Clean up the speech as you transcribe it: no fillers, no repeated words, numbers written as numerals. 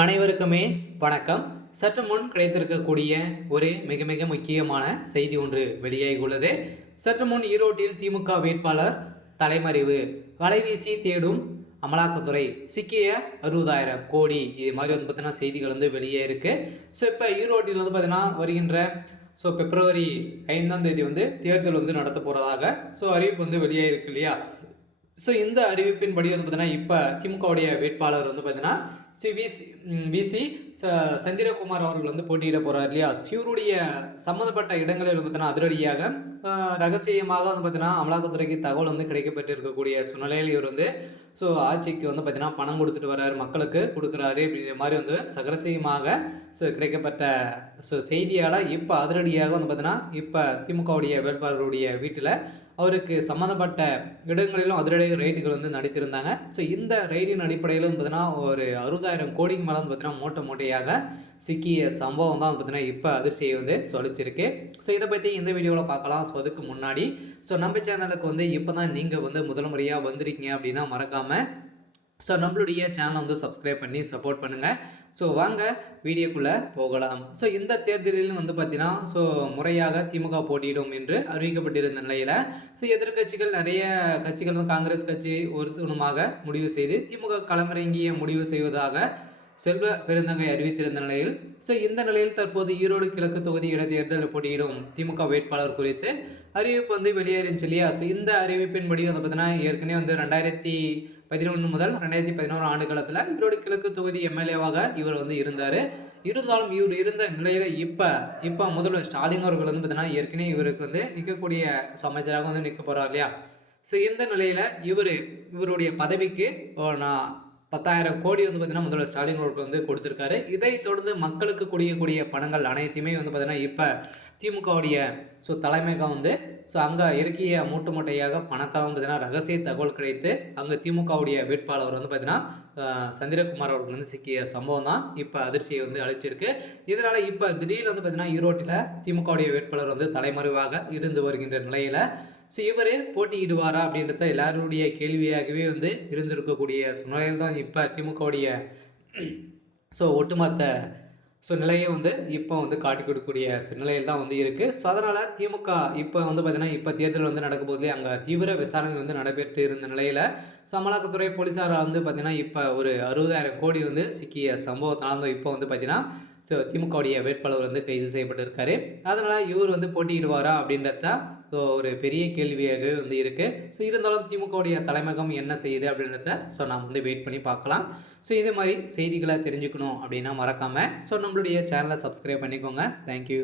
அனைவருக்குமே வணக்கம். சற்று முன் கிடைத்திருக்கக்கூடிய ஒரு மிக மிக முக்கியமான செய்தி ஒன்று வெளியாகியுள்ளது. சற்று முன் ஈரோட்டில் திமுக வேட்பாளர் தலைமறைவு, வலைவீசி தேடும் அமலாக்கத்துறை, சிக்கிய 60,000 கோடி, இது மாதிரி வந்து பார்த்தீங்கன்னா செய்திகள் வந்து வெளியே இருக்கு. ஸோ இப்போ ஈரோட்டில் வந்து பார்த்தீங்கன்னா வருகின்ற பிப்ரவரி 5ஆம் தேதி வந்து தேர்தல் வந்து நடத்த போகிறதாக அறிவிப்பு வந்து வெளியே இருக்கு இல்லையா. ஸோ இந்த அறிவிப்பின்படி வந்து பார்த்தீங்கன்னா இப்போ திமுகவுடைய வேட்பாளர் வந்து பார்த்தீங்கன்னா விசி சந்திரகுமார் அவர்கள் வந்து போட்டியிட போகிறார் இல்லையா. இவருடைய சம்மந்தப்பட்ட இடங்களில் வந்து பார்த்தீங்கன்னா அதிரடியாக ரகசியமாக வந்து பார்த்தீங்கன்னா அமலாக்கத்துறைக்கு தகவல் வந்து கிடைக்கப்பட்டிருக்கக்கூடிய சூழ்நிலையில் இவர் வந்து ஆட்சிக்கு வந்து பார்த்தீங்கன்னா பணம் கொடுத்துட்டு வர்றாரு, மக்களுக்கு கொடுக்குறாரு அப்படிங்கிற மாதிரி வந்து ரகசியமாக கிடைக்கப்பட்ட செய்தியால் இப்போ அதிரடியாக வந்து பார்த்தீங்கன்னா இப்போ திமுகவுடைய வேட்பாளருடைய வீட்டில் அவருக்கு சம்மந்தப்பட்ட இடங்களிலும் அதிரடி ரைடுகள் வந்து நடத்தியிருந்தாங்க. இந்த ரைடின் அடிப்படையில் வந்து பார்த்தீங்கன்னா ஒரு 60,000 கோடிக்கு மேலே வந்து பார்த்தீங்கன்னா மூட்டையாக சிக்கிய சம்பவம் தான் வந்து பார்த்தீங்கன்னா இப்போ அதிர்ச்சியை வந்து அளிச்சிருக்கு. இதை பற்றி இந்த வீடியோவில் பார்க்கலாம். அதுக்கு முன்னாடி நம்ம சேனலுக்கு வந்து இப்போ தான் நீங்கள் வந்து முதல் முறையாக வந்திருக்கீங்க அப்படின்னா மறக்காமல் நம்மளுடைய சேனலை வந்து சப்ஸ்கிரைப் பண்ணி சப்போர்ட் பண்ணுங்கள். வாங்க வீடியோக்குள்ளே போகலாம். இந்த தேர்தலில் வந்து பார்த்தீங்கன்னா முறையாக திமுக போட்டியிடும் என்று அறிவிக்கப்பட்டிருந்த நிலையில் எதிர்கட்சிகள் நிறைய கட்சிகள் வந்து காங்கிரஸ் கட்சி ஒருத்தனமாக முடிவு செய்து திமுக களமிறங்கிய முடிவு செய்வதாக செல்வ பெருந்தகை அறிவித்திருந்த நிலையில் இந்த நிலையில் தற்போது ஈரோடு கிழக்கு தொகுதி இடைத்தேர்தலில் போட்டியிடும் திமுக வேட்பாளர் குறித்து அறிவிப்பு வந்து வெளியேறிச்சு இல்லையா. இந்த அறிவிப்பின்படி வந்து பார்த்தீங்கன்னா ஏற்கனவே வந்து 2011 முதல் 2011 ஆண்டு காலத்தில் ஈரோடு கிழக்கு தொகுதி எம்எல்ஏவாக இவர் வந்து இருந்தார். இருந்தாலும் இவர் இருந்த நிலையில் இப்போ முதல்வர் ஸ்டாலின் அவர்கள் வந்து பார்த்தீங்கன்னா ஏற்கனவே இவருக்கு வந்து நிற்கக்கூடிய அமைச்சராக வந்து நிற்க போகிறார் இல்லையா. இந்த நிலையில் இவருடைய பதவிக்கு நான் 10,000 கோடி வந்து பார்த்தீங்கன்னா முதல்வர் ஸ்டாலின் அவர்கள் வந்து கொடுத்துருக்காரு. இதை தொடர்ந்து மக்களுக்கு குடிக்கக்கூடிய பணங்கள் அனைத்துமே வந்து பார்த்தீங்கன்னா இப்போ திமுகவுடைய தலைமையகம் வந்து அங்கே இறக்கிய மூட்டையாக பணத்தால் வந்து பார்த்தீங்கன்னா ரகசிய தகவல் கிடைத்து அங்கே திமுகவுடைய வேட்பாளர் வந்து பார்த்தீங்கன்னா சந்திரகுமார் அவர்கள் வந்து சிக்கிய சம்பவம் தான் இப்போ அதிர்ச்சியை வந்து அளிச்சிருக்கு. இதனால் இப்போ திடீர்னு வந்து பார்த்தீங்கன்னா ஈரோட்டில் திமுகவுடைய வேட்பாளர் வந்து தலைமறைவாக இருந்து வருகின்ற நிலையில் இவர் போட்டியிடுவாரா அப்படின்றத எல்லாருடைய கேள்வியாகவே வந்து இருந்திருக்கக்கூடிய சூழ்நிலையில் தான் இப்போ திமுகவுடைய ஒட்டுமொத்த நிலையை வந்து இப்போ வந்து காட்டி கொடுக்கக்கூடிய நிலையில் தான் வந்து இருக்குது. அதனால் திமுக இப்போ வந்து பார்த்திங்கன்னா இப்போ தேர்தல் வந்து நடக்கும் போதே அங்கே தீவிர விசாரணை வந்து நடைபெற்று இருந்த நிலையில் அமலாக்கத்துறை போலீஸார் வந்து பார்த்திங்கன்னா இப்போ ஒரு 60,000 கோடி வந்து சிக்கிய சம்பவத்தினால இப்போ வந்து பார்த்திங்கன்னா திமுகவுடைய வேட்பாளர் வந்து கைது செய்யப்பட்டிருக்காரு. அதனால் இவர் வந்து போட்டியிடுவாரா அப்படின்றத ஒரு பெரிய கேள்வியாகவே வந்து இருக்குது. இருந்தாலும் திமுகவுடைய தலைமையகம் என்ன செய்யுது அப்படின்றத நாம் வந்து வெயிட் பண்ணி பார்க்கலாம். இதே மாதிரி செய்திகளை தெரிஞ்சுக்கணும் அப்படின்னா மறக்காமல் நம்மளுடைய சேனலை சப்ஸ்கிரைப் பண்ணிக்கோங்க. தேங்க்யூ.